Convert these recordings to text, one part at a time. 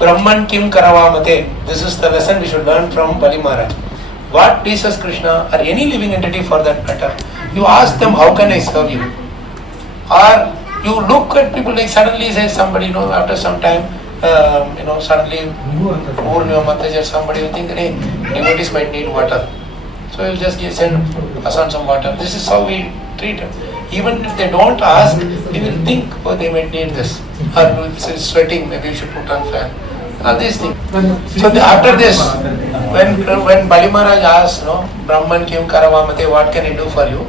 Brahman Kim Karavamate. This is the lesson we should learn from Bali Maharaj. What pleases Krishna or any living entity for that matter, you ask them, how can I serve you? Or you look at people like suddenly say somebody, after some time, suddenly Purnima Mataji or somebody will think, hey, devotees might need water. So you'll just send us on some water. This is how we treat them. Even if they don't ask, they will think, oh, they might need this. Or it's sweating, maybe you should put on fan. All these things. So after this, when Bali Maharaj asks, Brahman Kim Karavamate, what can I do for you?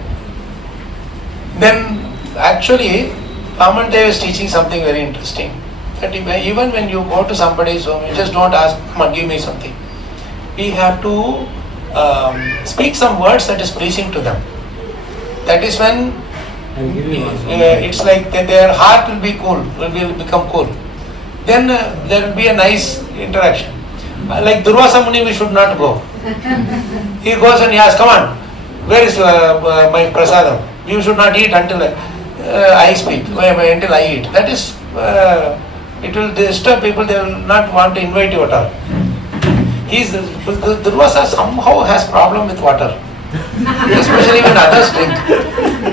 Then actually, Vamandev is teaching something very interesting. That even when you go to somebody's home, you just don't ask, come on, give me something. We have to speak some words that is pleasing to them. That is when it's like that their heart will be cool, will become cool. Then there will be a nice interaction. Like Durvasa Muni, we should not go. He goes and he asks, come on, where is my prasadam? You should not eat until I speak, until I eat. That is, it will disturb people, they will not want to invite you at all. Durvasa somehow has problem with water. Especially when others drink.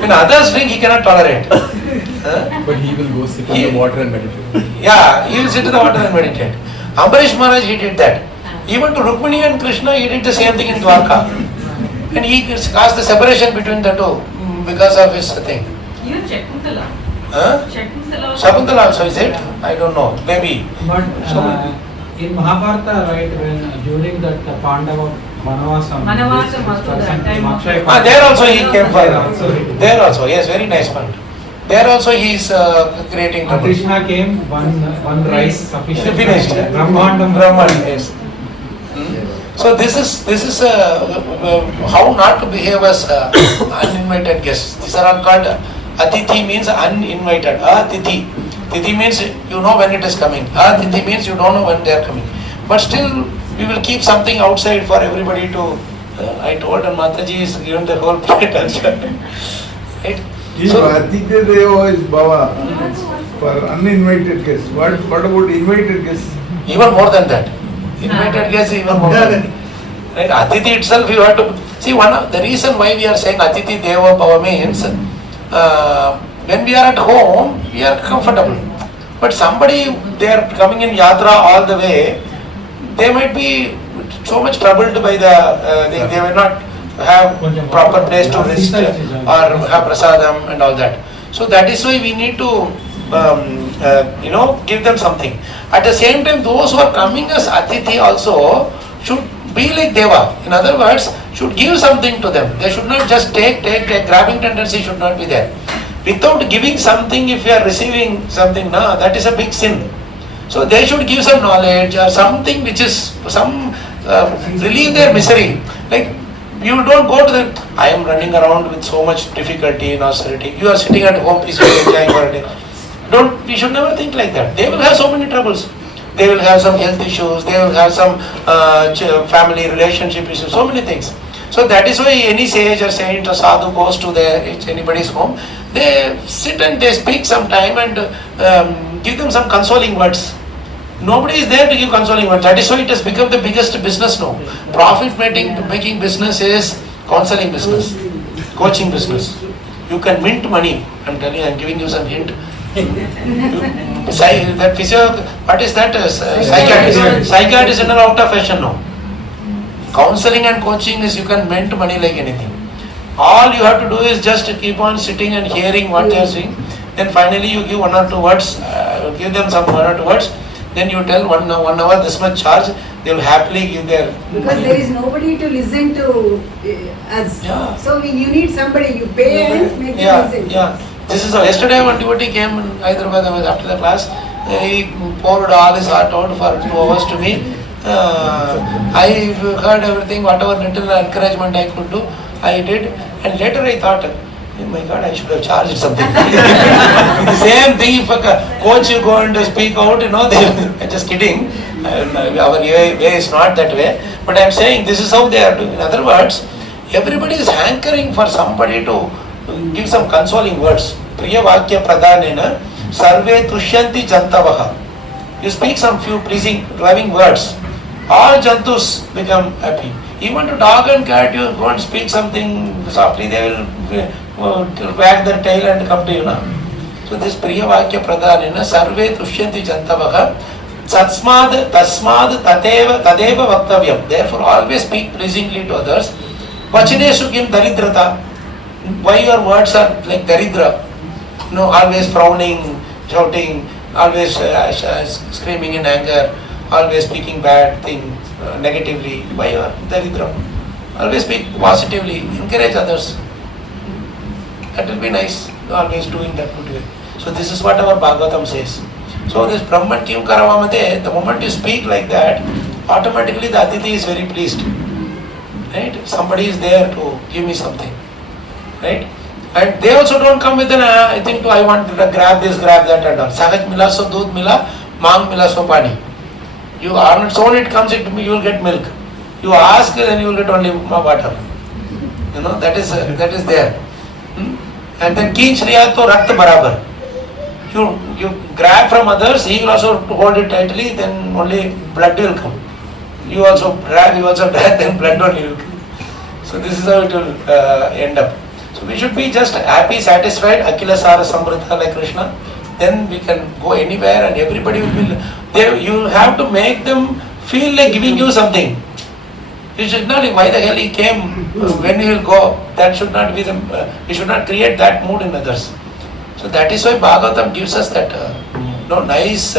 When others drink, he cannot tolerate. But he will go sit in the water and meditate. Yeah, he will sit in the water and meditate. Ambarish Maharaj, he did that. Even to Rukmini and Krishna, he did the same thing in Dwarka. And he caused the separation between the two because of his thing. Even Shakuntala. Shakuntala also, is it? I don't know. Maybe. But in Mahabharata, right, when during that Pandava Vanavasam, there also he came for. There also, yes, very nice point. There also he is creating trouble. Krishna came, one rice sufficient. Finished. Brahman, yes. So this is how not to behave as uninvited guests. These are all called Atithi, means uninvited. Atithi. Tithi means you know when it is coming. Tithi means you don't know when they are coming. But still we will keep something outside for everybody to. I told her Mataji is given the whole plate also. Right? So Atithi Deva is Baba for uninvited guests. What about invited guests? Even more than that. Invited guests even more than that. Right? Atithi itself you have to see. The reason why we are saying Atithi Deva Bhava means when we are at home we are comfortable. But somebody they are coming in yatra all the way, they might be so much troubled by they will not have proper place to rest or have prasadam and all that. So that is why we need to give them something. At the same time, those who are coming as Atithi also should be like Deva. In other words, should give something to them. They should not just take. Grabbing tendency should not be there. Without giving something, if you are receiving something, that is a big sin. So they should give some knowledge or something which is relieve their misery. Like you don't go to the, I am running around with so much difficulty and austerity. You are sitting at home peacefully enjoying for a day. We should never think like that. They will have so many troubles. They will have some health issues. They will have some family relationship issues. So many things. So that is why any sage or saint or sadhu goes to anybody's home. They sit and they speak some time and give them some consoling words. Nobody is there to give consoling words. That is why it has become the biggest business now. Profit making business is counseling business, coaching business. You can mint money. I'm telling you, I'm giving you some hint. That physio, what is that? Psychiatrist. Psychiatrist is out of fashion now. Counseling and coaching is you can mint money like anything. All you have to do is just keep on sitting and hearing what they are saying. Then finally you give one or two words, give them some one or two words. Then you tell 1 hour this much charge, they will happily give their because money. There is nobody to listen to us. Yeah. So you need somebody, you pay and make them listen. Yeah. This is yesterday one devotee came in Hyderabad after the class. He poured all his heart out for 2 hours to me. I heard everything, whatever little encouragement I could do, I did. And later I thought, oh my God, I should have charged something. The same thing if a coach you go and speak out, they just kidding. Our way is not that way. But I am saying this is how they are doing. In other words, everybody is hankering for somebody to give some consoling words. Priya Vakya Pradhanena Sarve Tushyanti Jantavaha. You speak some few pleasing, loving words. All jantus become happy. Even to dog and cat, you go and speak something softly, they will wag their tail and come to you now. So this Priya Vakya Pradhanena Sarve Tushyanti Jantavaha Satsmad Tasmad Tateva Vaktavyam. Therefore always speak pleasingly to others. Vachineshu kim daridrata. Why your words are like daridra? Always frowning, shouting, always screaming in anger, always speaking bad things negatively. Why you are daridra? Always speak positively, encourage others. That will be nice, always doing that good way. So this is what our Bhagavatam says. So this Brahman Kim Karavamate, the moment you speak like that, automatically the Atiti is very pleased. Right? Somebody is there to give me something. Right? And they also don't come with I want to grab this, grab that and all. Sahaj mila so doodh mila, mang mila so pani. You are not sown, it comes into me, you will get milk. You ask, then you will get only water. That is there. And then keen shriya to rakt barabar. You grab from others, he will also hold it tightly, then only blood will come. You also drag, then blood only will come. So this is how it will end up. So we should be just happy, satisfied, Akila Sara Samvrita like Krishna. Then we can go anywhere and everybody will be there. You will have to make them feel like giving you something. You should not, why the hell he came, when he will go. That should not be we should not create that mood in others. So that is why Bhagavatam gives us that nice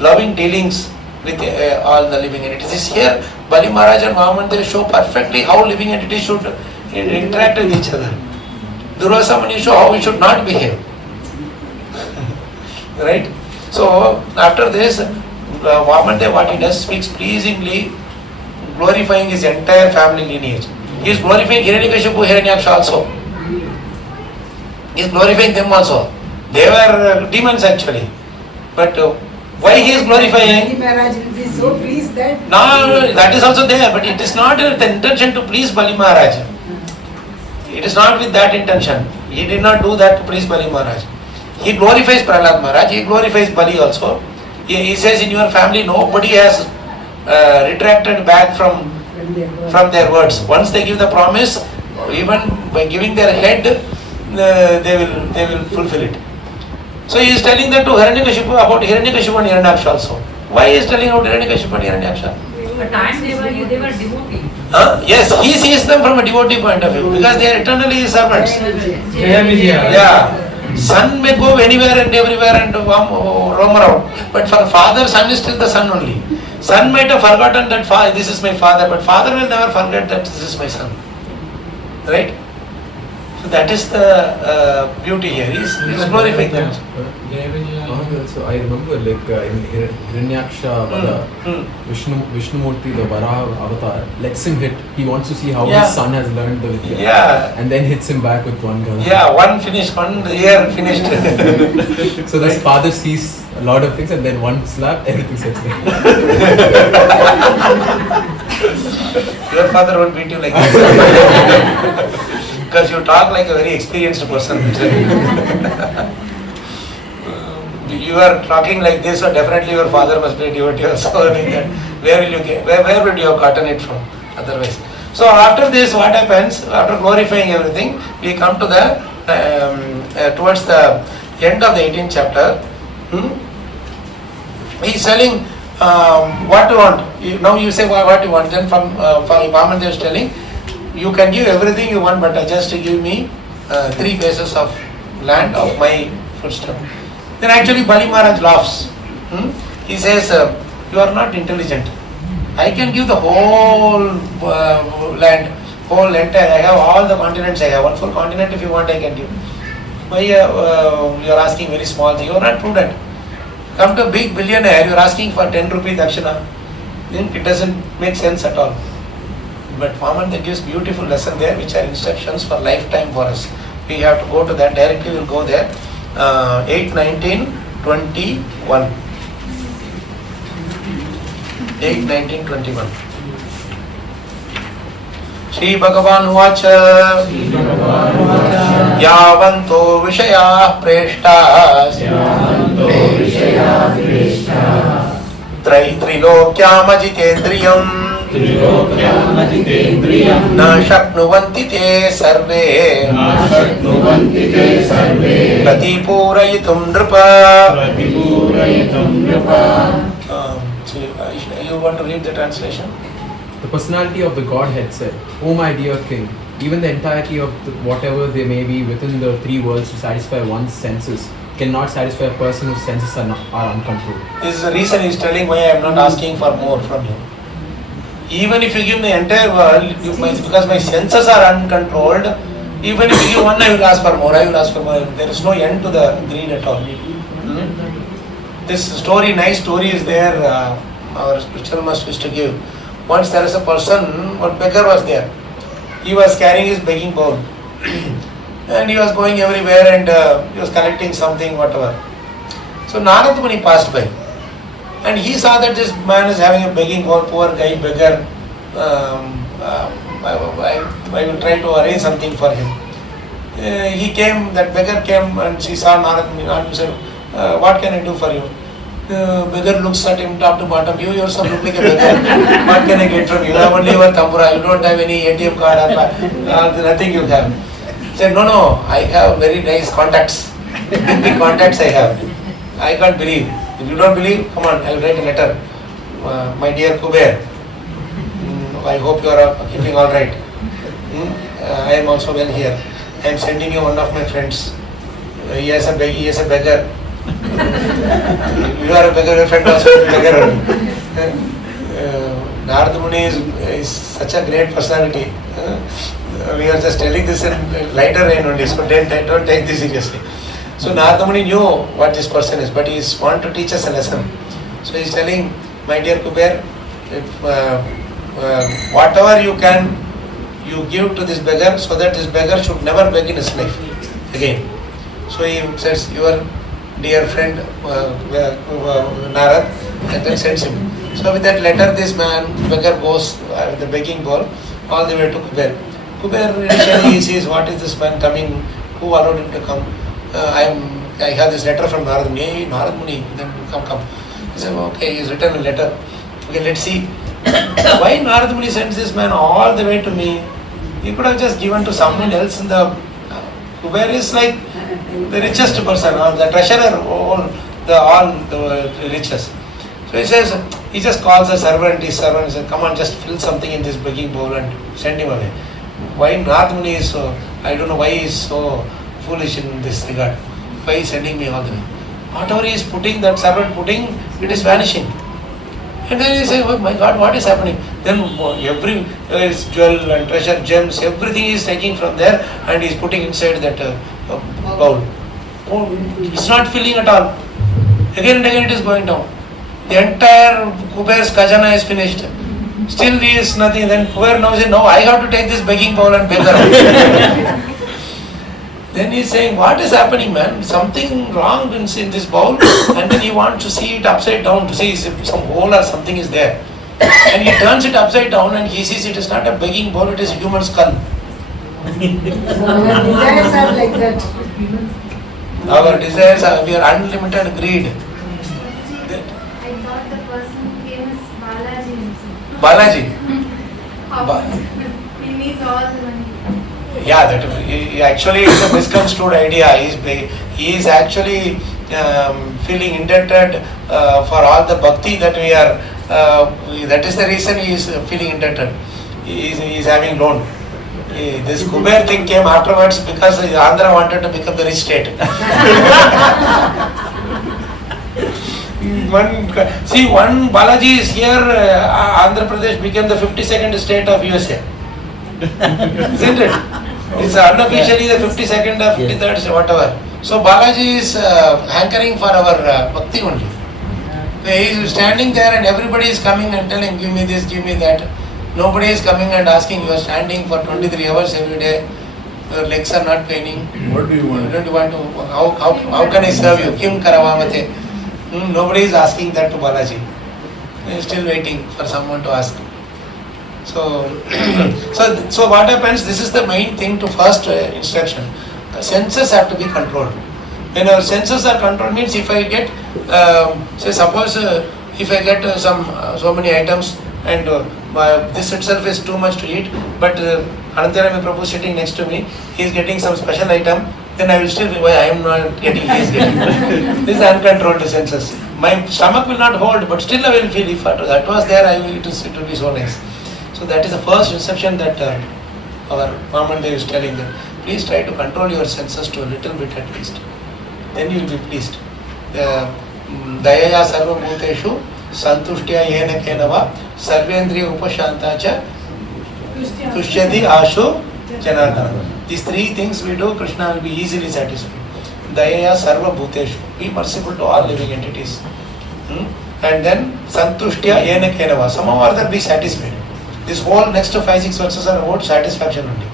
loving dealings with all the living entities. Here Bali Maharaj and Vaman, they show perfectly how living entities should interact with each other. Durvasa Muni show how we should not behave. Right? So after this, Vaman, what he does, speaks pleasingly, glorifying his entire family lineage. He is glorifying Hiranyakashipu, Hiranyaksha also. He is glorifying them also. They were demons actually. But why he is glorifying? Bali Maharaj will be so pleased that... No, that is also there, but it is not with the intention to please Bali Maharaj. It is not with that intention. He did not do that to please Bali Maharaj. He glorifies Prahlad Maharaj, he glorifies Bali also. He says in your family nobody has retracted back from their words. Once they give the promise, even by giving their head, they will fulfill it. So he is telling that to Hiranyakashipu about Hiranyakashipu and Hiranyaksha also. Why he is telling about Hiranyakashipu and Hiranyaksha? At times they were devotees. Yes, he sees them from a devotee point of view because they are eternally his servants. Jaya Vijaya. Yeah. Son may go anywhere and everywhere and roam around. But for father, son is still the son only. Son might have forgotten that this is my father, but father will never forget that this is my son. Right? So that is the beauty here. He is glorifying them. Jaya Vijaya. So I remember in Hiranyaksha, Vishnumurti, the Varaha avatar, lets him hit. He wants to see how his son has learned the Vidya. Yeah. And then hits him back with one gun. Yeah, one year finished. So this father sees a lot of things and then one slap, everything sets right. Your father won't beat you like that. Because you talk like a very experienced person. You are talking like this, so definitely your father must be a devotee also. Where would you have gotten it from otherwise? So after this, what happens? After glorifying everything, we come to the towards the end of the 18th chapter. He is telling what you want. Now you say what you want. Then from Vaman is telling, you can give everything you want, but just give me 3 paces of land of my footstep. Then actually Bali Maharaj laughs. He says, you are not intelligent. I can give the whole land, whole entire, I have all the continents, I have one full continent if you want I can give. Why you are asking very small thing? You are not prudent. Come to a big billionaire, you are asking for 10 rupee dakshina. Then it doesn't make sense at all. But Vaman gives beautiful lesson there which are instructions for lifetime for us. We have to go to that, directly we will go there. 8, 19, 21. 8, 19, 21. Shri Bhagavan Uvacha Yavanto Vishaya Preshtas Trilokyamajitendriyam Na shaknuvanti te sarve Pratipurayitum nripa. You want to read the translation? The personality of the Godhead said, O my dear king, even the entirety of whatever there may be within the three worlds to satisfy one's senses cannot satisfy a person whose senses are uncontrolled. This is the reason he is telling why I am not asking for more from you. Even if you give me the entire world, because my senses are uncontrolled, even if you give one, I will ask for more, I will ask for more. There is no end to the greed at all. This story, nice story is there, our spiritual master used to give. Once there is a person, one beggar was there. He was carrying his begging bowl. And he was going everywhere and he was collecting something, whatever. So Narad Muni passed by. And he saw that this man is having a begging bowl, poor guy, beggar. I will try to arrange something for him. He came, that beggar came and she saw Narad Muni and said, what can I do for you? Beggar looks at him top to bottom. You yourself look like a beggar. What can I get from you? You have only your tambura. You don't have any ATM card or nothing you have. He said, no, I have very nice contacts. Big contacts I have. I can't believe. If you don't believe, come on, I will write a letter. My dear Kuber, I hope you are keeping all right. I am also well here. I am sending you one of my friends. He is a beggar. You are a beggar, your friend also is a beggar. Narad Muni is such a great personality. We are just telling this in lighter vein only, so don't take this seriously. So Narad Muni knew what this person is, but he is want to teach us a lesson. So he is telling, my dear Kuber, whatever you can, you give to this beggar so that this beggar should never beg in his life again. So he says, your dear friend Narad, and then sends him. So with that letter, this man, beggar goes with the begging bowl all the way to Kuber. Kuber initially sees, what is this man coming? Who allowed him to come? I have this letter from Narad Muni. Hey, Narad Muni, then come. He said, okay, he's written a letter. Okay, let's see. Why Narad Muni sends this man all the way to me? He could have just given to someone else in the... Kuber is like the richest person, or the treasurer, all the richest. So he says, he just calls a servant, his servant says, come on, just fill something in this begging bowl and send him away. Why Narad Muni is so, I don't know why he is so foolish in this regard. Why he is sending me all the way? Whatever he is putting, that servant putting, it is vanishing. And then he says, oh my God, what is happening? Then every jewel and treasure, gems, everything he is taking from there and he is putting inside that bowl. Oh, it's not filling at all. Again and again it is going down. The entire Kuber's khazana is finished. Still he is nothing. Then Kuber now says, no, I have to take this begging bowl and beg around. Then he is saying, what is happening, man? Something wrong in this bowl. And then he wants to see it upside down to see if some hole or something is there. And he turns it upside down and he sees it is not a begging bowl, it is a human skull. Desires are like that. Our desires are, we are unlimited greed. I thought the person who came is Balaji himself. Balaji. He needs all the money. Yeah, that actually is a misconstrued idea. He is actually feeling indebted for all the bhakti that we are. That is the reason he is feeling indebted. He is having loan. This Kuber thing came afterwards because Andhra wanted to become the rich state. One Balaji is here, Andhra Pradesh became the 52nd state of USA. Isn't it? It's unofficially the 52nd or 53rd, whatever. So Balaji is hankering for our bhakti only. He is standing there and everybody is coming and telling, give me this, give me that. Nobody is coming and asking, you are standing for 23 hours every day, your legs are not paining. What do you want? Don't you want to, how can I serve you? Kim Karavamate. Nobody is asking that to Balaji. He is still waiting for someone to ask. So what happens, this is the main thing to first instruction. The senses have to be controlled. When our senses are controlled means if I get, say suppose if I get so many items and this itself is too much to eat, but Anantarami Prabhu sitting next to me, he is getting some special item, then I will still be, why I am not getting, he is getting. This is uncontrolled senses. My stomach will not hold, but still I will feel if that was there, it will be so nice. So that is the first instruction that our Mamandev is telling them. Please try to control your senses to a little bit at least. Then you will be pleased. Dayaya sarva bhuteshu santushtya yena kenava sarvendriya upashanta cha tushyati ashu janardana. These three things we do, Krishna will be easily satisfied. Dayaya sarva bhuteshu. Be merciful to all living entities. And then santushtya yena kenava. Somehow or other be satisfied. This whole next 5-6 verses are about satisfaction only.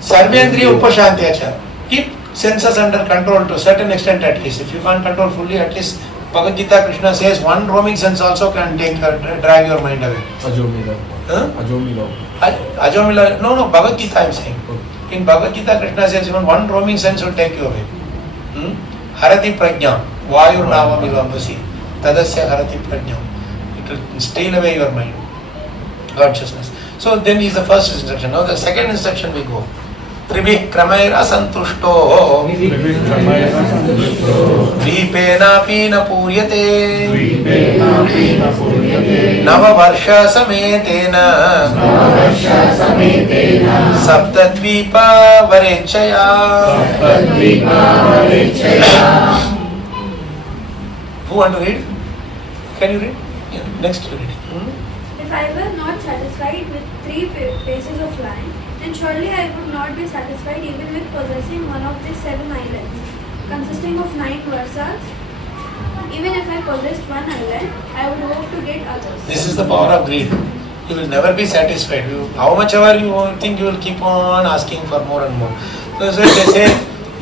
Sarvendriya upashantya cha. Keep senses under control to a certain extent at least. If you can't control fully, at least Bhagavad Gita Krishna says one roaming sense also can drag your mind away. Ajomila. Huh? Ajomila. Ajomila. No, Bhagavad Gita I am saying. In Bhagavad Gita Krishna says even one roaming sense will take you away. Harati prajna. Vayur navam ivambasi. Tadasya harati prajna. It will steal away your mind. Consciousness. So then is the first instruction. Now the second instruction we go. Tribhi kramaira santushto Dvipenapi na puryate Nava varsha sametena Saptadvipa varechaya. Who want to read? Can you read? Yeah. Next you read. If I were not satisfied with 3 paces of land, then surely I would not be satisfied even with possessing one of the 7 islands, consisting of 9 versas. Even if I possessed one island, I would hope to get others. This is the power of greed. You will never be satisfied. How much ever you think, you will keep on asking for more and more. So they say,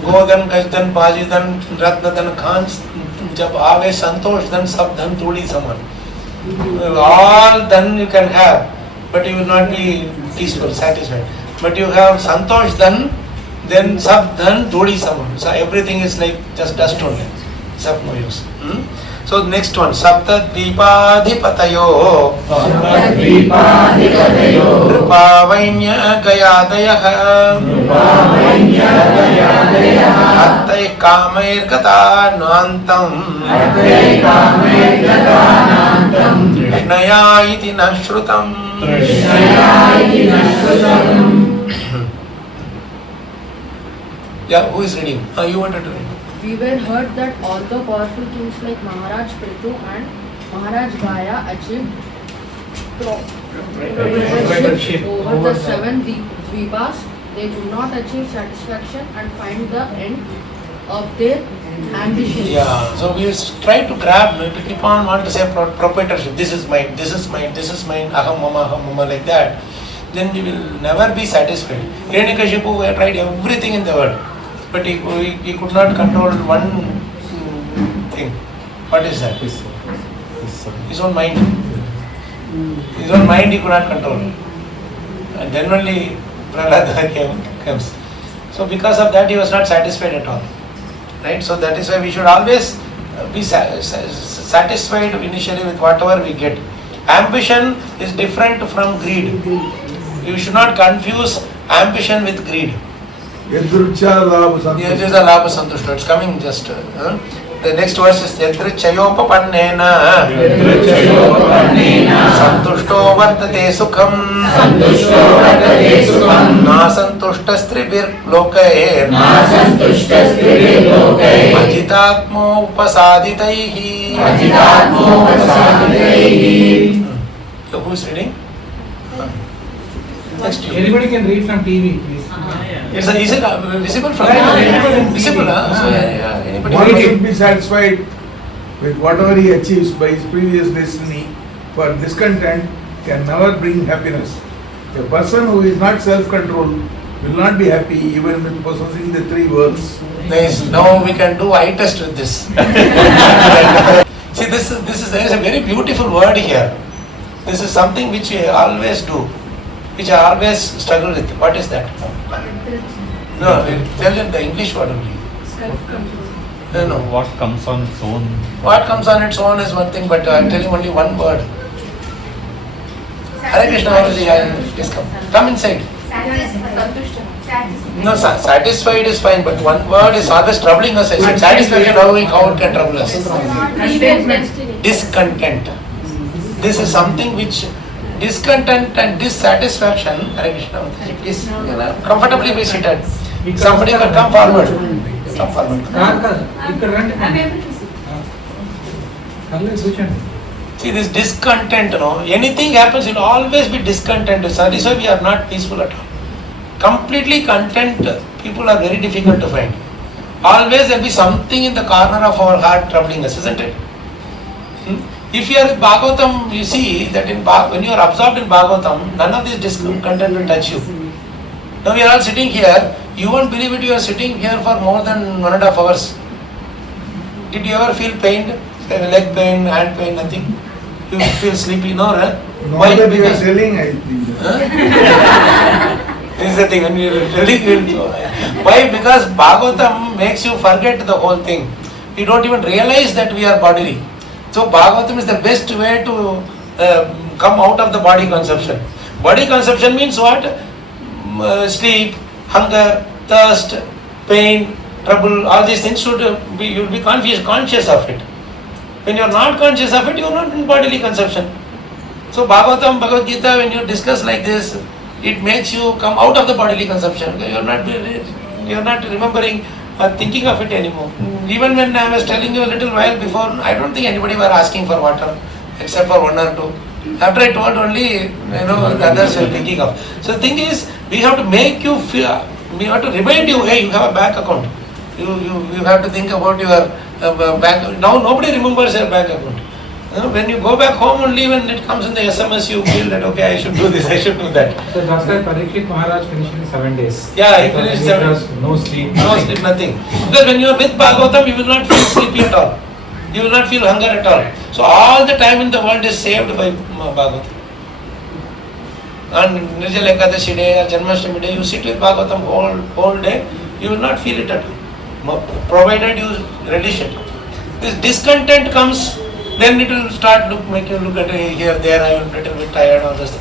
Godan, Kajdan, Pajidan, Ratnadan, Khans, Jab Ave Santosh, then Sab Dhan Tuli Saman. All done you can have, but you will not be peaceful, satisfied. But you have Santosh done, then Sab dhan Thodi Saman. So everything is like just dust only. It's of no use. So next one, Sapta Dvipadhipatayo Nrupavainya Gayadayaha Attai Kamair Gata Nantam Krishnaya iti nashrutam. Yeah, who is reading? You wanted to read. We were heard that all the powerful kings like Maharaj Prithu and Maharaj Gaya achieved proprietorship over the 7 dvibas. They could not achieve satisfaction and find the end of their ambitions. Yeah, so we try to grab, to keep on wanting to say proprietorship. This is mine, this is mine, this is mine, aham mama, like that. Then we will never be satisfied. Hiranyakashipu tried everything in the world, but he could not control one thing. What is that? His own mind. His own mind he could not control. And then only Prahlada comes. So because of that he was not satisfied at all. Right? So that is why we should always be satisfied initially with whatever we get. Ambition is different from greed. You should not confuse ambition with greed. Yadrucha labha santushta. Yes, is a labha santushta. It's coming just. The next verse is Yadrichayopapannena Santushto vartate sukham Na santushtastribhir lokair Ajitatmo upasaditaihi. So who is reading? Next you. Anybody can read from TV, please. Is it visible from visible? So anybody One can should read. be satisfied with whatever he achieves by his previous destiny, for discontent can never bring happiness. A person who is not self-controlled will not be happy even with possessing the 3 worlds. Nice. Now we can do eye test with this. See, there is a very beautiful word here. This is something which we always do, which I always struggle with. What is that? No, tell them the English word only. Self-control. No. What comes on its own? What comes on its own is one thing, but I'm telling only one word. Hare Krishna, please come inside. No, satisfied is fine, but one word is always troubling us. I said satisfaction, how it can trouble us? Discontent. This is something which discontent and dissatisfaction. Hare Krishna, please comfortably be seated. Somebody can come forward. Come forward. ఇక్కడ రండి. పర్లేదు కూర్చోండి. See this discontent, anything happens, you'll always be discontent. So this is why we are not peaceful at all. Completely content people are very difficult to find. Always there will be something in the corner of our heart troubling us, isn't it? If you are with Bhagavatam, you see that when you are absorbed in Bhagavatam, none of this discontent will touch you. Now we are all sitting here, you won't believe it, you are sitting here for more than 1.5 hours. Did you ever feel pained? Leg pain, hand pain, nothing? You feel sleepy? No, right? Why? That you are telling, I think. This is the thing, when you are telling, why? Because Bhagavatam makes you forget the whole thing. You don't even realize that we are bodily. So Bhagavatam is the best way to come out of the body conception. Body conception means what? Sleep, hunger, thirst, pain, trouble, all these things should be, you will be conscious of it. When you are not conscious of it, you are not in bodily conception. So Bhagavatam, Bhagavad Gita, when you discuss like this, it makes you come out of the bodily conception. You are not remembering or thinking of it anymore. Even when I was telling you a little while before, I don't think anybody were asking for water, except for one or two. After I told only, the others were thinking of. So the thing is, we have to make you feel, we have to remind you, hey, you have a bank account. You have to think about your bank. Now nobody remembers their bank account. When you go back home only, when it comes in the SMS, you feel that, okay, I should do this, I should do that. So that's why Parikshit Maharaj finished in 7 days. Yeah, he finished 7 days. No sleep. No sleep, nothing. Because when you are with Bhagavatam, you will not feel sleepy at all. You will not feel hunger at all. So all the time in the world is saved by Bhagavatam. On Nirjala Ekadashi day or Janmashtami day, you sit with Bhagavatam whole day, you will not feel it at all. Provided you relish it. This discontent comes, then it will start make you look at here, there, I am a little bit tired, all this.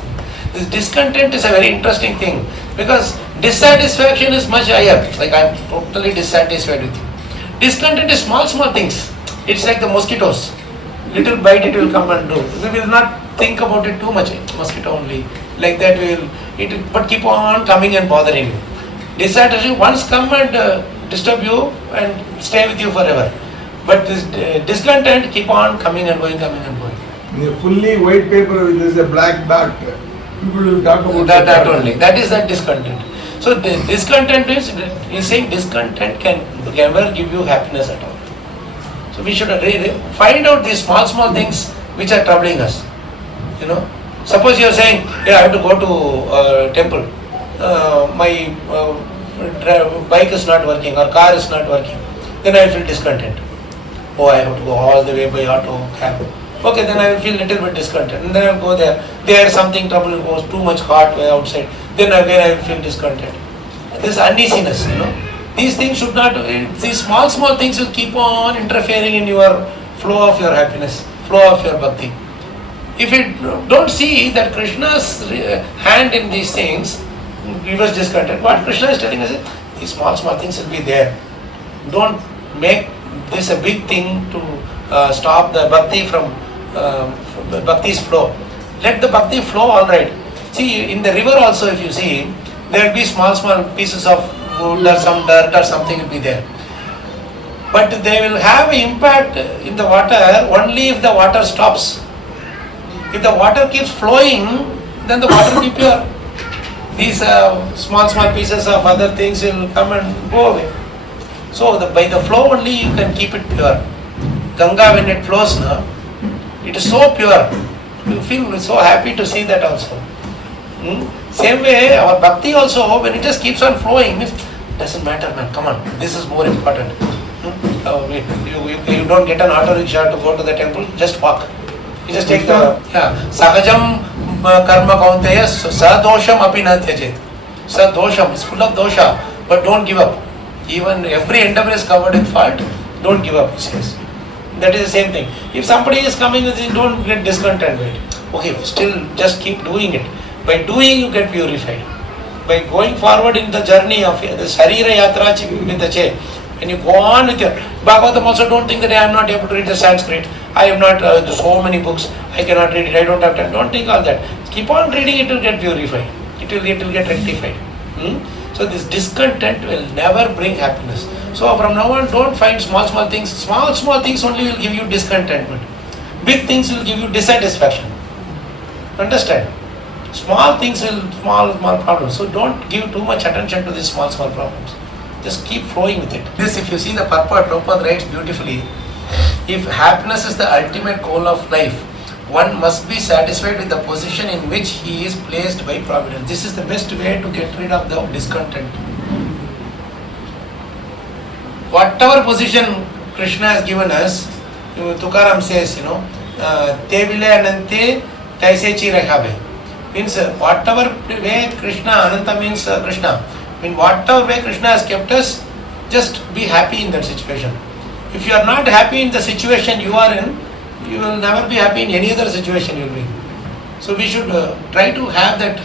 This discontent is a very interesting thing because dissatisfaction is much higher. Like I am totally dissatisfied with you. Discontent is small things. It's like the mosquitoes. Little bite it will come and do. We will not think about it too much. Mosquito only. Like that but keep on coming and bothering you. Dissatisfaction once come and disturb you and stay with you forever. But this discontent keep on coming and going. In a fully white paper, there is a black dot. People will talk about that only. That is that discontent. So the discontent is saying discontent can never give you happiness at all. So we should find out these small things which are troubling us. Suppose you are saying, I have to go to temple. My bike is not working or car is not working. Then I will feel discontent. Oh, I have to go all the way by auto, cab. Okay, then I will feel little bit discontent. And then I will go there. There something trouble goes too much hot way outside. Then again I will feel discontent. This uneasiness, These things should not, these small things will keep on interfering in your flow of your happiness, flow of your bhakti. If you don't see that Krishna's hand in these things, give us discontent. What Krishna is telling us is, these small things will be there. Don't make this a big thing to stop the bhakti from the bhakti's flow. Let the bhakti flow all right. See, in the river also if you see, there will be small pieces of wood or some dirt or something will be there. But they will have an impact in the water only if the water stops. If the water keeps flowing, then the water will be pure. These small pieces of other things will come and go away. So by the flow only you can keep it pure. Ganga when it flows, it is so pure. You feel so happy to see that also. Same way our bhakti also, when it just keeps on flowing, it doesn't matter, man, come on, this is more important. You don't get an auto rickshaw to go to the temple, just walk. You just take the Sahajam karma kaunteya sadosham api na tyajet. Sadosham is full of dosha, but don't give up. Even every endeavor is covered in fault. don't give up, he says. That is the same thing. If somebody is coming with it, don't get discontent with it. Okay, still just keep doing it. By doing, you get purified. By going forward in the journey of the Sharira Yatra with the chain, when you go on with your Bhagavatam, also don't think that I am not able to read the Sanskrit. I have not so many books. I cannot read it. I don't have time. Don't think all that. Keep on reading. It will get purified. It will get rectified. So this discontent will never bring happiness. So from now on, don't find small things. Small things only will give you discontentment. Big things will give you dissatisfaction. Understand? Small things will small problems. So don't give too much attention to these small problems. Just keep flowing with it. This, if you see the purport, Prabhupada writes beautifully. If happiness is the ultimate goal of life, one must be satisfied with the position in which he is placed by providence. This is the best way to get rid of the discontent. Whatever position Krishna has given us, Tukaram says, te vile anante taise chi rakhabe. Means whatever way Krishna, Ananta means Krishna. In whatever way Krishna has kept us, just be happy in that situation. If you are not happy in the situation you are in, you will never be happy in any other situation you will be. So we should try to have that,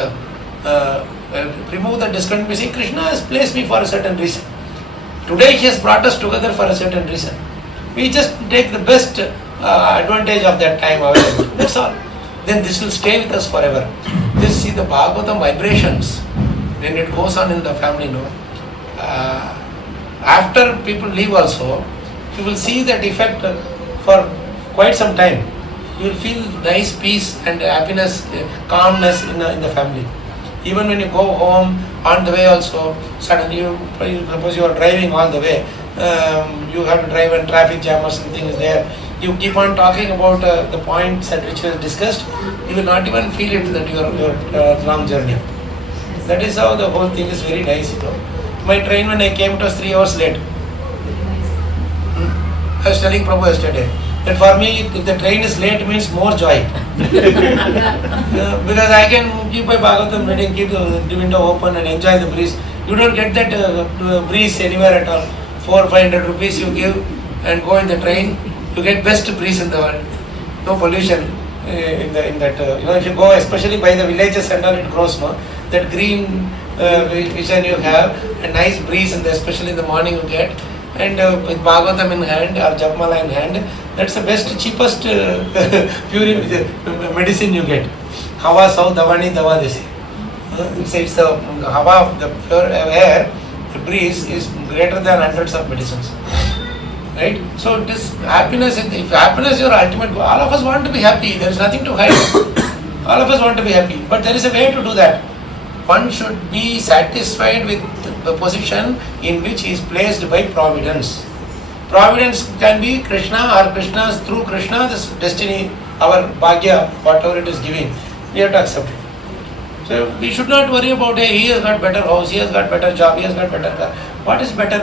remove the discontent. We see Krishna has placed me for a certain reason. Today he has brought us together for a certain reason. We just take the best advantage of that time available. That's all. Then this will stay with us forever. This, see the Bhagavatam vibrations, when it goes on in the family, after people leave also, you will see that effect for quite some time. You will feel nice peace and happiness, calmness in the family. Even when you go home, on the way also, suddenly suppose you are driving all the way, you have to drive and traffic jam or something is there. You keep on talking about the points at which we have discussed, you will not even feel it that your long journey. That is how the whole thing is very nice. My train, when I came, it was 3 hours late. I was telling Prabhu yesterday that for me, if the train is late, means more joy. Because I can keep my Bhagavatam reading, keep the window open and enjoy the breeze. You don't get that breeze anywhere at all. 400-500 rupees you give and go in the train, you get best breeze in the world. No pollution in that. If you go, especially by the villages and all, it grows. That green vision you have, a nice breeze, and especially in the morning you get. And with Bhagavatam in hand or Japmala in hand, that's the best, cheapest pure medicine you get. Hava sau davani dawa desi. It's the hava, the pure air, the breeze is greater than hundreds of medicines. Right? So this happiness, if happiness is your ultimate goal, all of us want to be happy. There is nothing to hide. All of us want to be happy. But there is a way to do that. One should be satisfied with the position in which he is placed by providence. Providence can be Krishna or Krishna's, through Krishna, this destiny, our bhagya, whatever it is giving, we have to accept it. So we should not worry about, hey, he has got better house, he has got better job, he has got better car. What is better?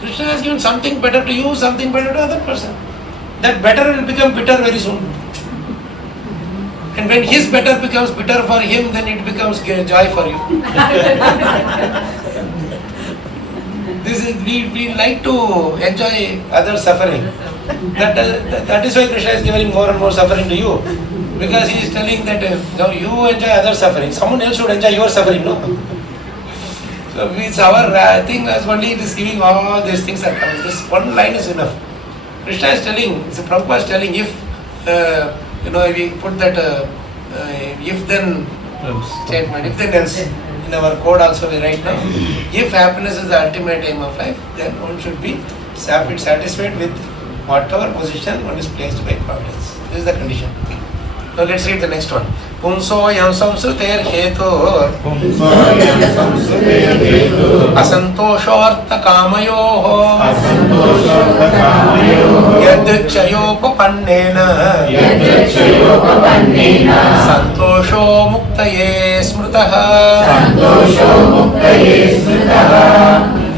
Krishna has given something better to you, something better to other person. That better will become bitter very soon. And when his better becomes bitter for him, then it becomes joy for you. This is, we like to enjoy others' suffering. That is why Krishna is giving more and more suffering to you. Because he is telling that now you enjoy others' suffering. Someone else should enjoy your suffering, no? So it's our thing as only it is giving all these things are coming. This one line is enough. Krishna is telling, Prabhupada is telling, if if we put that if then statement, if then else, in our code also we write now, if happiness is the ultimate aim of life, then one should be satisfied with whatever position one is placed by providence. This is the condition. Now let's read the next one. Punso yam samsruter hetur asantoshartha kamayoho yadchayopapannena santosho muktaye smritaha.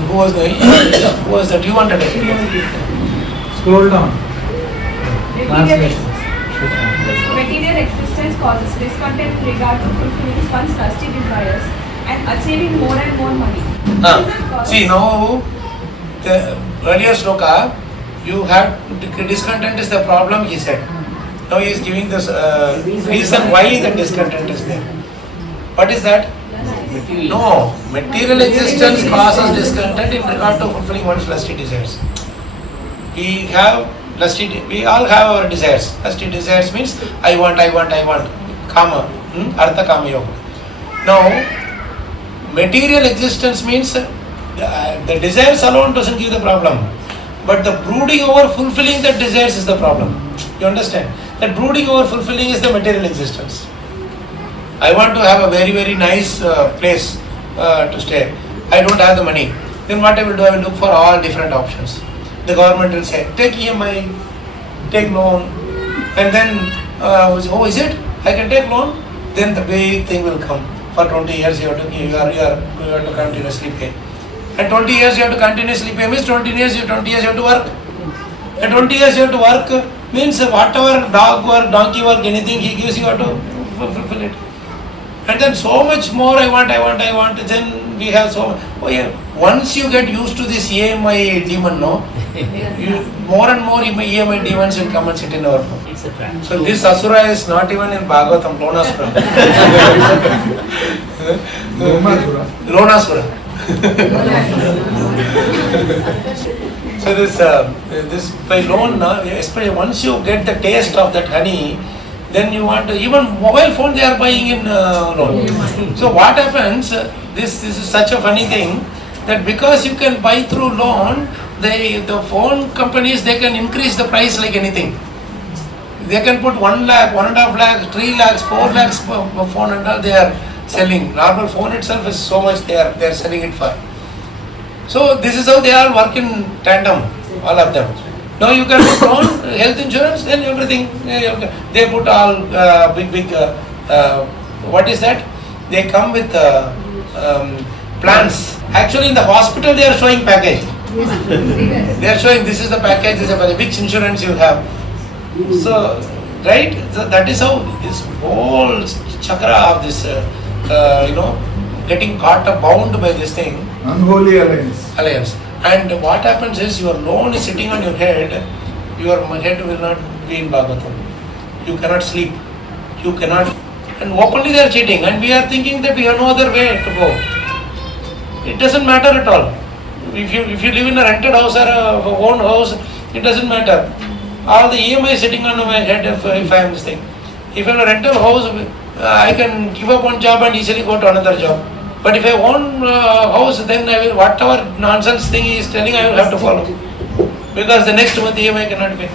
Who was that? You wanted it? Scroll down. Translation. Material existence causes discontent with regard to fulfilling one's lusty desires and achieving more and more money. See now, the earlier sloka, you have discontent is the problem, he said. Now he is giving this reason why the discontent is there. What is that? No, material existence causes discontent in regard to fulfilling one's lusty desires. We all have our desires. Lusty desires means I want. Kama, Artha Kama Yoga. Now, material existence means the desires alone doesn't give the problem. But the brooding over fulfilling the desires is the problem. You understand? That brooding over fulfilling is the material existence. I want to have a very, very nice place to stay. I don't have the money. Then what I will do? I will look for all different options. The government will say, take EMI, take loan, and then, oh, is it? I can take loan? Then the big thing will come. For 20 years you have to continuously pay. And 20 years you have to continuously pay means 20 years you have to work. And 20 years you have to work means whatever dog work, donkey work, anything he gives you have to fulfill it. And then so much more I want, then we have so, once you get used to this EMI demon, no? More and more EMI demons will come and sit in our home. It's a trap. So this Asura is not even in Bhagavatam, Lonasura. Lonasura. So this by loan, especially once you get the taste of that honey, then you want to, even mobile phone they are buying in loan. So what happens, this is such a funny thing, that because you can buy through loan, the phone companies, they can increase the price like anything. They can put 1 lakh, 1.5 lakhs, 3 lakhs, 4 lakhs per phone and all they are selling. Normal phone itself is so much they are selling it for. So this is how they all work in tandem, all of them. Now you can put loan, health insurance, then everything. They put all big, what is that? They come with plans. Actually in the hospital they are showing package. They are showing this is the package, this is the package, which insurance you have. So, right? So that is how this whole chakra of this, getting caught up, bound by this thing. Unholy alliance. And what happens is your loan is sitting on your head will not be in Bhagavatam. You cannot sleep. You cannot. And openly they are cheating. And we are thinking that we have no other way to go. It doesn't matter at all. If you live in a rented house or a own house, it doesn't matter. All the EMI is sitting on my head if I am this thing. If I am in a rental house, I can give up one job and easily go to another job. But if I own house, then I will, whatever nonsense thing he is telling, I will have to follow. Because the next month EMI cannot pay.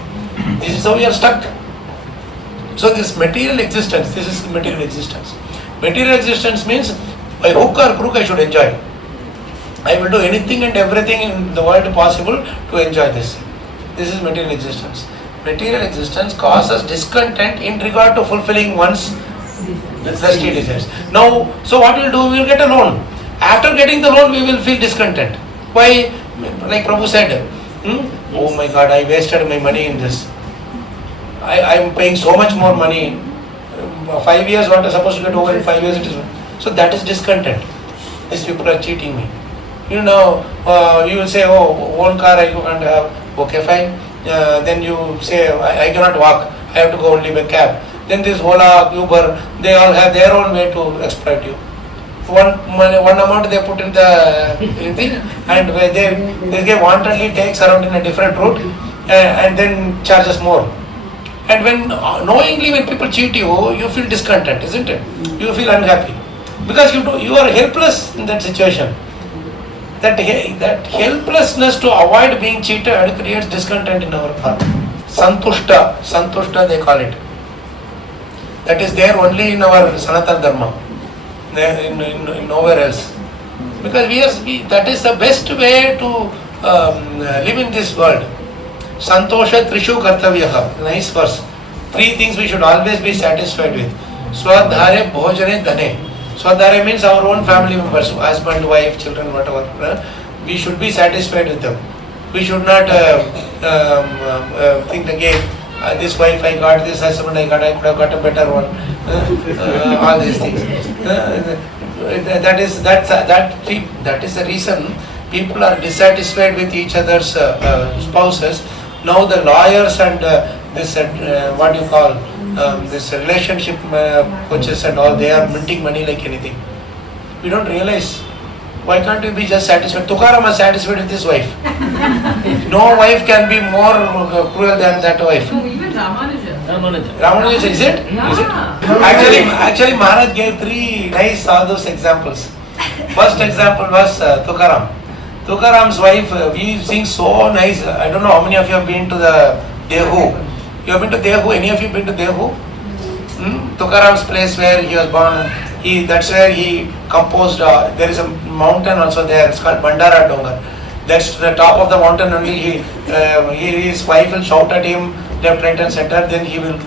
This is how we are stuck. So this material existence, this is material existence. Material existence means by hook or crook I should enjoy. I will do anything and everything in the world possible to enjoy this. This is material existence. Material existence causes discontent in regard to fulfilling one's lusty desires. Now, so what we will do? We will get a loan. After getting the loan, we will feel discontent. Why? Like Prabhu said, oh my God, I wasted my money in this. I am paying so much more money. 5 years, what I am supposed to get over in 5 years, it is. So that is discontent. These people are cheating me. You know, you will say, oh, one car I can't have. Okay, fine. Then you say, I cannot walk. I have to go only by cab. Then this Ola, Uber, they all have their own way to exploit you. One amount they put in the thing, and they wantedly takes around in a different route and then charges more. And when knowingly when people cheat you, you feel discontent, isn't it? You feel unhappy because you are helpless in that situation. That helplessness to avoid being cheated creates discontent in our heart. Santushta they call it. That is there only in our Sanatana Dharma, in nowhere else. Because that is the best way to live in this world. Santosha Trishu Kartavyaha, nice verse. 3 things we should always be satisfied with. Swadhare Bhojane Dhane. Swadhare means our own family members, husband, wife, children, whatever. We should be satisfied with them. We should not think again, this wife I got, this husband I could have got a better one. All these things. That is the reason people are dissatisfied with each other's spouses. Now the lawyers and this what you call this relationship coaches and all, they are minting money like anything. We don't realize. Why can't you be just satisfied? Tukaram was satisfied with his wife. No wife can be more cruel than that wife. No, even Ramanuja. Ramanuja, is it? Yeah. Is it? Actually, Maharaj gave 3 nice sadhus examples. First example was Tukaram. Tukaram's wife, we sing so nice. I don't know how many of you have been to the Dehu. You have been to Dehu? Any of you been to Dehu? Tukaram's place where he was born. That's where he composed. There is a mountain also there. It's called Bandara Dongar. That's the top of the mountain only. His wife will shout at him left, right, and center. Then he will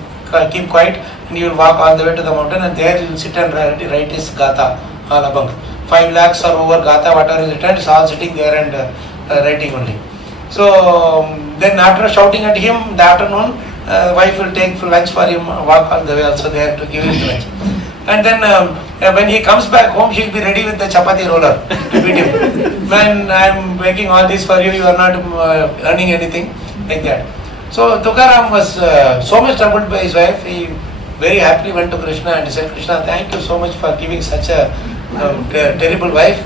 keep quiet and he will walk all the way to the mountain, and there he will sit and write his Gatha, Alabang. 5 lakhs or over Gatha, whatever is written, it's all sitting there and writing only. So then after shouting at him, the afternoon, wife will take lunch for him, walk all the way also there to give him lunch. And then when he comes back home, she will be ready with the chapati roller to beat him. Man, I am making all this for you, you are not earning anything, like that. So Tukaram was so much troubled by his wife. He very happily went to Krishna and he said, Krishna, thank you so much for giving such a terrible wife.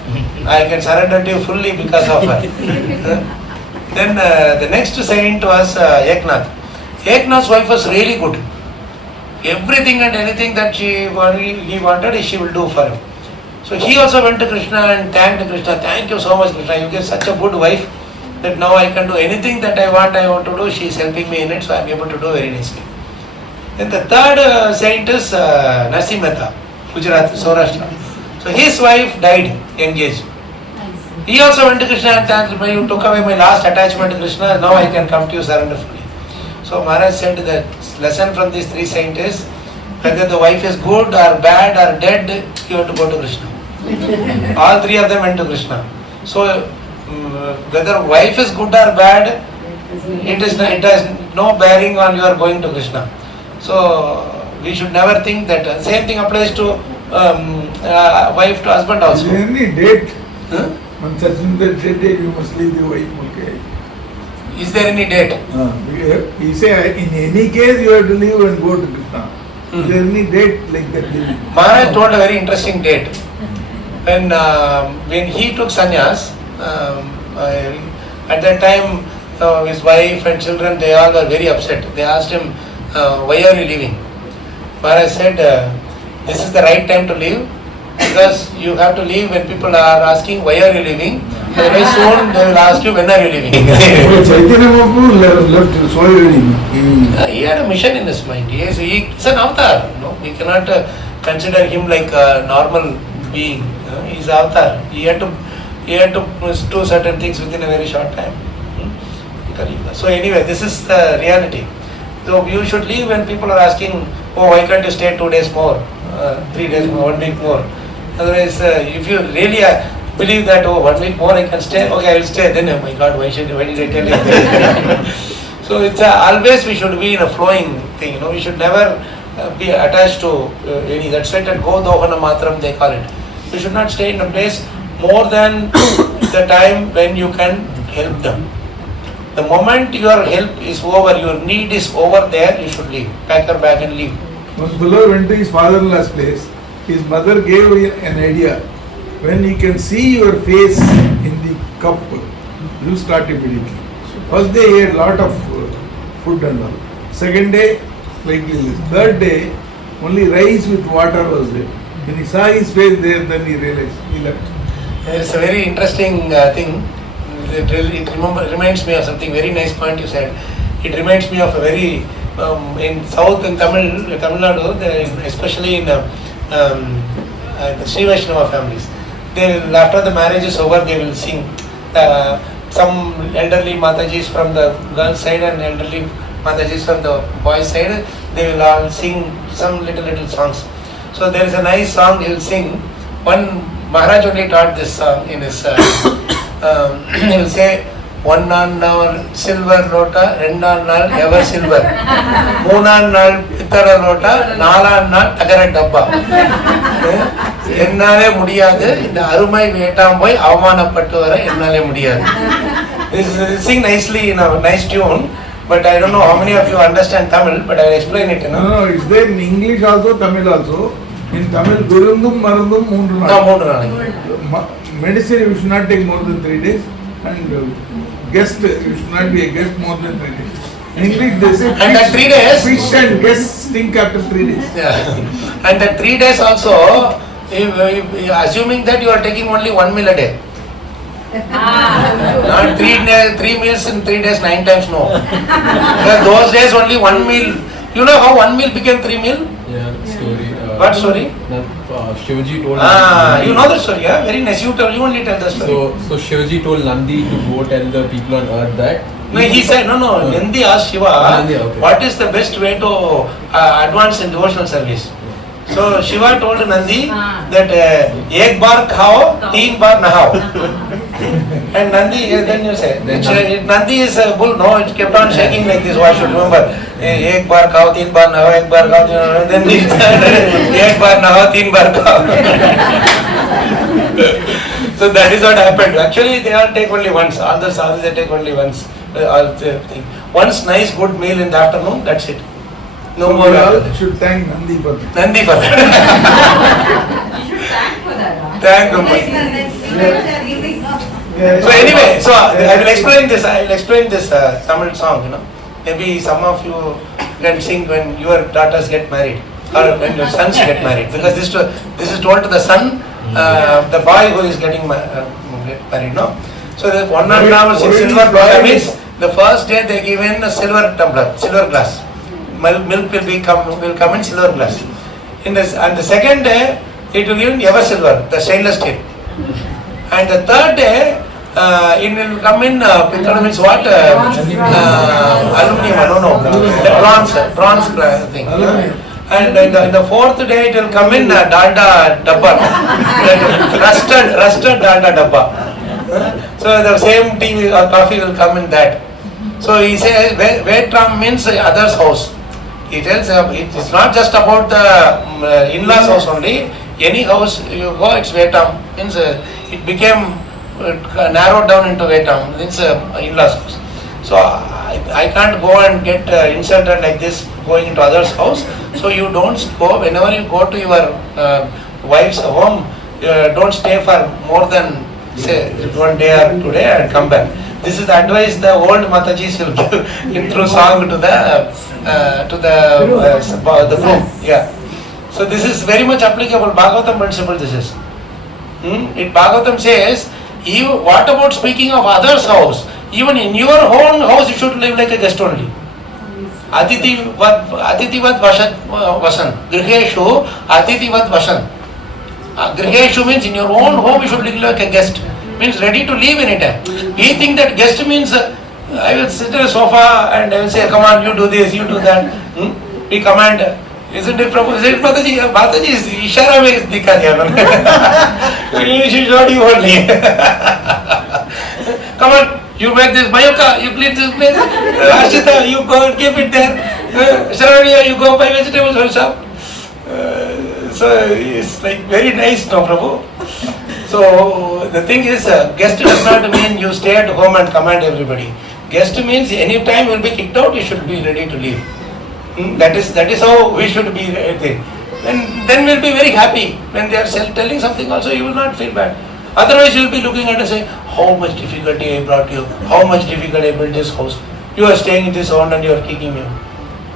I can surrender to you fully because of her. Then the next saint was Eknath. Eknath's wife was really good. Everything and anything that he wanted, she will do for him. So he also went to Krishna and thanked Krishna. Thank you so much, Krishna. You gave such a good wife that now I can do anything that I want to do. She is helping me in it, so I am able to do very nicely. Then the third saint is Nasi Mehta, Gujarat, Saurashtra. So his wife died engaged. He also went to Krishna and thanked Krishna. You took away my last attachment to Krishna. Now I can come to you surrenderfully. So Maharaj said that lesson from these 3 saints is whether the wife is good or bad or dead, you have to go to Krishna. All 3 of them went to Krishna. So whether wife is good or bad, it has no bearing on your going to Krishna. So we should never think that. Same thing applies to wife to husband also. Is there any date? Huh? On such and such a day you must leave the wife. Okay. Is there any date? He say in any case you have to leave and go to Krishna. Is there any date like that? Maharaj told a very interesting date. When he took sannyas, at that time his wife and children, they all were very upset. They asked him, why are you leaving? Maharaj said, this is the right time to leave, because you have to leave when people are asking why are you leaving. Very soon they will ask you when are you leaving. Chaitanya Mahaprabhu left so early. He had a mission in his mind. He is an avatar. No, we cannot consider him like a normal being. He is avatar. He had to do certain things within a very short time. So anyway, this is the reality. So you should leave when people are asking, oh, why can't you stay 2 days more, 3 days more, 1 week more. Otherwise, if you really believe that, oh, 1 week more I can stay, okay, I will stay. Then, oh my God, why did I tell you? So it's always we should be in a flowing thing. We should never be attached to any. That's right, and go dohana matram they call it. You should not stay in a place more than the time when you can help them. The moment your help is over, your need is over there, you should leave. Pack your bag and leave. One fellow went to his father-in-law's place. His mother gave an idea. When he can see your face in the cup, you start immediately. First day he had lot of food and all. Second day, like this. Third day, only rice with water was there. When he saw his face there, then he realized, he left. It's a very interesting thing. It reminds me of something very nice point you said. It reminds me of a very in South in Tamil Nadu, especially in the Sri Vaishnava families. They will, after the marriage is over, they will sing. Some elderly Matajis from the girls' side and elderly Matajis from the boys' side. They will all sing some little songs. So there is a nice song he will sing. One Maharaj only taught this song in his. He will say, 1 on silver lota, 2 on ever silver, 3 on pittara lota, 4 on tagara dabba. என்னாலே முடியாது இந்த அருமை வேட்டாம் போய் அவமானப்பட்டு வர என்னாலே முடியாது. This is sing nicely in a nice tune, but I don't know how many of you understand Tamil, but I will explain it. No, it's there in English also, Tamil also. In Tamil, virundum marundum moonru naal. Medicine you should not take more than 3 days, and guest you should not be a guest more than 3 days. In English they say and that 3 days fish and guests stink after 3 days. Yeah. And that 3 days also, if assuming that you are taking only 1 meal a day. Not 3 meals in 3 days, 9 times no. Because those days only 1 meal. You know how 1 meal became 3 meal? Yeah, story. What story? Shivaji told. You know the story, yeah? Very nice. You only tell the story. So Shivaji told Nandi to go tell the people on earth that. No, he said, no. Nandi asked Shiva, Nandi, okay. what is the best way to advance in devotional service? So Shiva told Nandi that ek bar khao, 3 bar nahao. And Nandi, then you say, Nandi is a bull, no, it kept on shaking like this, I should remember. Ek bar khao, 3 bar nahao, ek bar khao, then he said, ek bar nahao, 3 bar khao. So that is what happened. Actually, they all take only once, all the sadhus they take only once. Once nice good meal in the afternoon, that's it. No So more. we all should thank Nandi for that. Nandi for that. You should thank for that. Thank you. So anyway, so I will explain this. I will explain this Tamil song. Maybe some of you can sing when your daughters get married or when your sons get married, because this is told to the son, the boy who is getting married. No. So the 1 gram silver means the first day they give in a silver tumbler, silver glass. Milk will come in silver glass. And the second day it will give in ever silver, the stainless steel. And the third day it will come in means what? Aluminum. No. The bronze thing. And in the fourth day it will come in dalda dabba, rusted dalda dabba. So the same tea or coffee will come in that. So he says Vetram means other's house. He tells it is not just about the in-laws house only. Any house you go, it's Vetram. Means it became narrowed down into Vetram. Means in-laws house. So I can't go and get insulted like this going into others' house. So you don't go, whenever you go to your wife's home, don't stay for more than say 1 day or 2 days and come back. This is the advice the old Matajis will give in through song to the groom. Yeah. So this is very much applicable. Bhagavatam principle this is. Bhagavatam says, what about speaking of others' house? Even in your own house you should live like a guest only. Atitivat vasan. Griheshu atitivat vasan. Griheshu means in your own home you should live like a guest. Means ready to leave anytime. We think that guest means I will sit on a sofa and I will say, come on, you do this, you do that. We command. Isn't it Prabhu? Is it Mataji? Mataji is Ishara mein dikha diya. You should not you only. Come on, you make this Mayuka, you clean this place. Ashita, you go and keep it there. Sharavaniya, you go buy vegetables from shop. So it's like very nice, no Prabhu? So the thing is, guest does not mean you stay at home and command everybody. Guest means any time you will be kicked out, you should be ready to leave. That is how we should be. Then we will be very happy. When they are telling something also, you will not feel bad. Otherwise you will be looking at and saying, how much difficulty I brought you, how much difficulty I built this house. You are staying in this house and you are kicking me.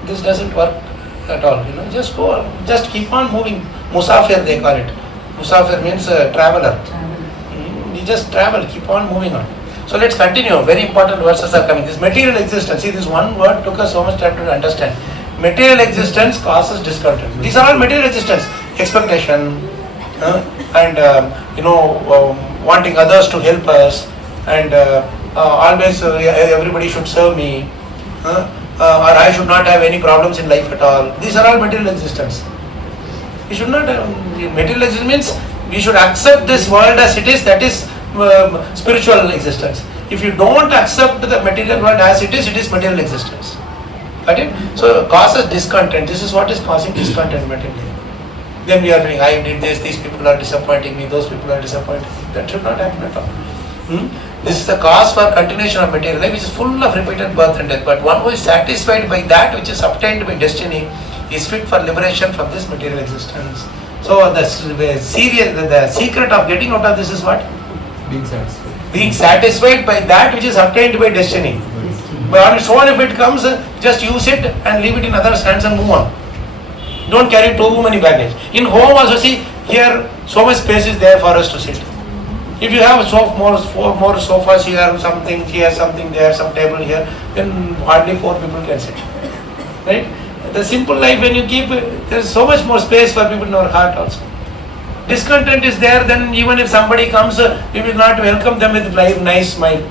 This doesn't work at all. Just go, just keep on moving. Musafir they call it. Musafir means traveler. You just travel, keep on moving on. So let's continue. Very important verses are coming. This material existence. See, this one word took us so much time to understand. Material existence causes discontent. These are all material existence. Expectation, and wanting others to help us, and always everybody should serve me, or I should not have any problems in life at all. These are all material existence. We should not have material existence means we should accept this world as it is. That is spiritual existence. If you don't accept the material world as it is material existence. Got it? So causes discontent. This is what is causing discontentment in life. Then we are doing, I did this, these people are disappointing me, those people are disappointing me. That should not happen at all. This is the cause for continuation of material life, which is full of repeated birth and death. But one who is satisfied by that which is obtained by destiny is fit for liberation from this material existence. So the secret of getting out of this is what? Being satisfied. Being satisfied by that which is obtained by destiny. But on its own, if it comes, just use it and leave it in others' hands and move on. Don't carry too many baggage. In home also, see, here so much space is there for us to sit. If you have more sofas here, something here, something there, some table here, then hardly 4 people can sit. Right? The simple life, when you keep, there is so much more space for people in our heart also. Discontent is there, then even if somebody comes, we will not welcome them with nice smile.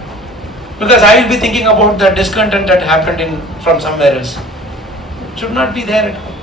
Because I will be thinking about the discontent that happened from somewhere else. It should not be there at all.